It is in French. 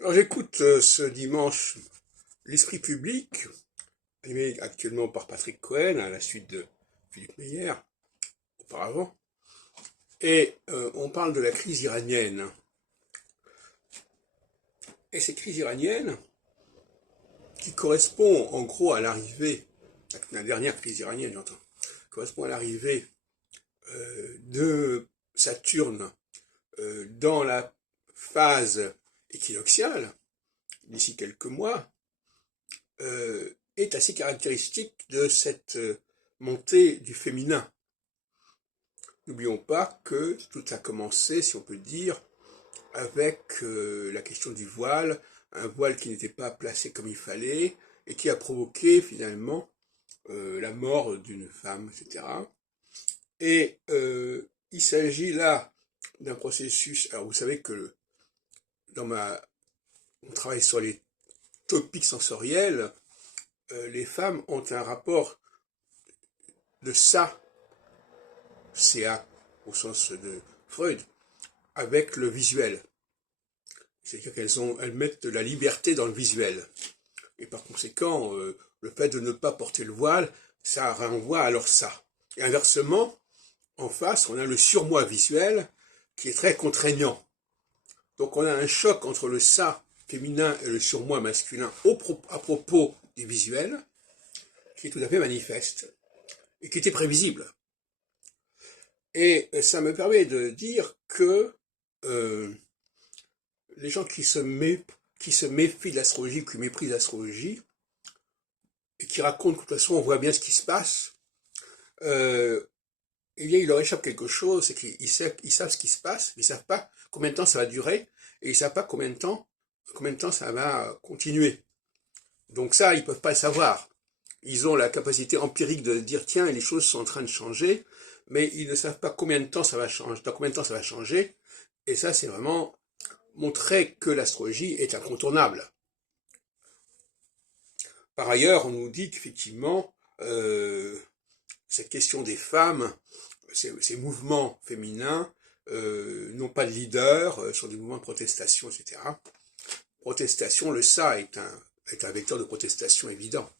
Alors j'écoute ce dimanche l'Esprit public, animé actuellement par Patrick Cohen, à la suite de Philippe Meyer, auparavant, et on parle de la crise iranienne. Et cette crise iranienne, qui correspond en gros à l'arrivée, la dernière crise iranienne j'entends, correspond à l'arrivée de Saturne dans la phase équinoxiale, d'ici quelques mois, est assez caractéristique de cette montée du féminin. N'oublions pas que tout a commencé, si on peut dire, avec la question du voile, un voile qui n'était pas placé comme il fallait et qui a provoqué finalement la mort d'une femme, etc. Et il s'agit là d'un processus. Alors vous savez que on travaille sur les topiques sensoriels. Les femmes ont un rapport de ça, CA au sens de Freud, avec le visuel. C'est-à-dire elles mettent de la liberté dans le visuel. Et par conséquent, le fait de ne pas porter le voile, ça renvoie à leur ça. Et inversement, en face, on a le surmoi visuel qui est très contraignant. Donc on a un choc entre le ça féminin et le surmoi masculin à propos du visuel, qui est tout à fait manifeste et qui était prévisible. Et ça me permet de dire que les gens qui se méfient de l'astrologie, qui méprisent l'astrologie, et qui racontent que de toute façon on voit bien ce qui se passe, il leur échappe quelque chose, c'est qu'ils savent ce qui se passe, mais ils ne savent pas combien de temps ça va durer, et ils ne savent pas combien de temps ça va continuer. Donc ça, ils ne peuvent pas le savoir. Ils ont la capacité empirique de dire, tiens, les choses sont en train de changer, mais ils ne savent pas combien de temps ça va changer, dans combien de temps ça va changer, et ça, c'est vraiment montrer que l'astrologie est incontournable. Par ailleurs, on nous dit qu'effectivement, cette question des femmes, ces mouvements féminins, n'ont pas de leader, sont des mouvements de protestation, etc. Protestation, le ça est un vecteur de protestation évident.